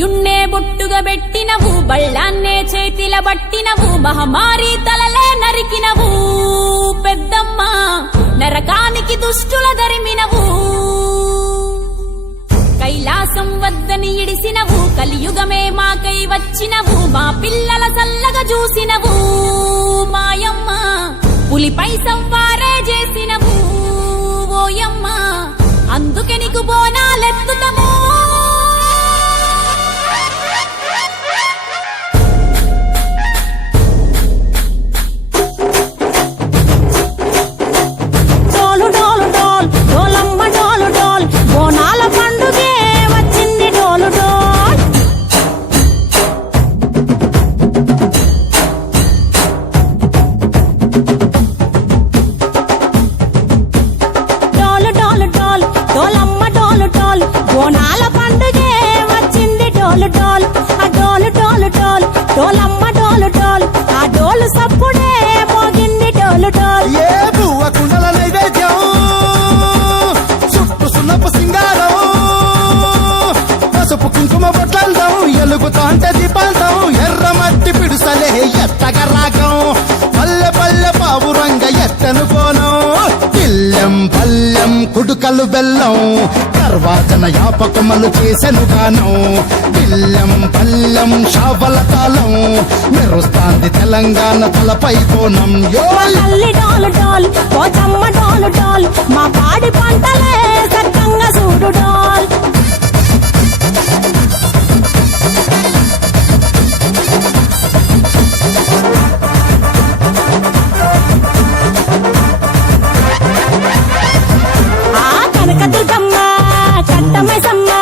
సూర్యున్నే బొట్టుగా పెట్టినవు, బళ్ళాన్నే చేతిల బట్టినవు, మహమారి తలలే నరికినవు పెద్దమ్మ, నరకానికి దుష్టుల దరిమినవు. కైలాసం వద్దని ఇడిసినవు, కలియుగమే మాకై వచ్చినవు, మా పిల్లల చల్లగా చూసినవు మాయమ్మ, పులిపై సంవారే చేసినవు ఓయమ్మ, అందుకే నీకు బోనాలెత్తుతము. బోనాల పండుగే వచ్చింది డోలు డోలు, ఆ డోలు డోలు డోలు డోలమ్మ డోలు డోలు, ఆ డోలు సప్పుడే మోగింది డోలు డోలు. ఏ బువ్వ కుండల నైవేద్యం, చుట్టు సున్నపు సింగారం, పసుపు కుంకుమ బొట్లందం, ఎలుగుతాంటే దీపాంతం, ఎర్ర మట్టి పిడుసలే ఎత్తగ రాగం, పల్లె పల్లె పావురంగ ఎత్తను కోనం, పిల్లెం పల్లెం కుడుకలు బెల్లం, తర్వాతన యాపకమలు చేసెను గానం, పిల్లెం పల్లెం షావల తాళం, మెరుస్తాంది తెలంగాణ తలపై కోణం. తల్లి డోలు డోలు, పోచమ్మ డోలు డోలు, మా పాడి పంటలే సక్కంగా చూడు డోలు.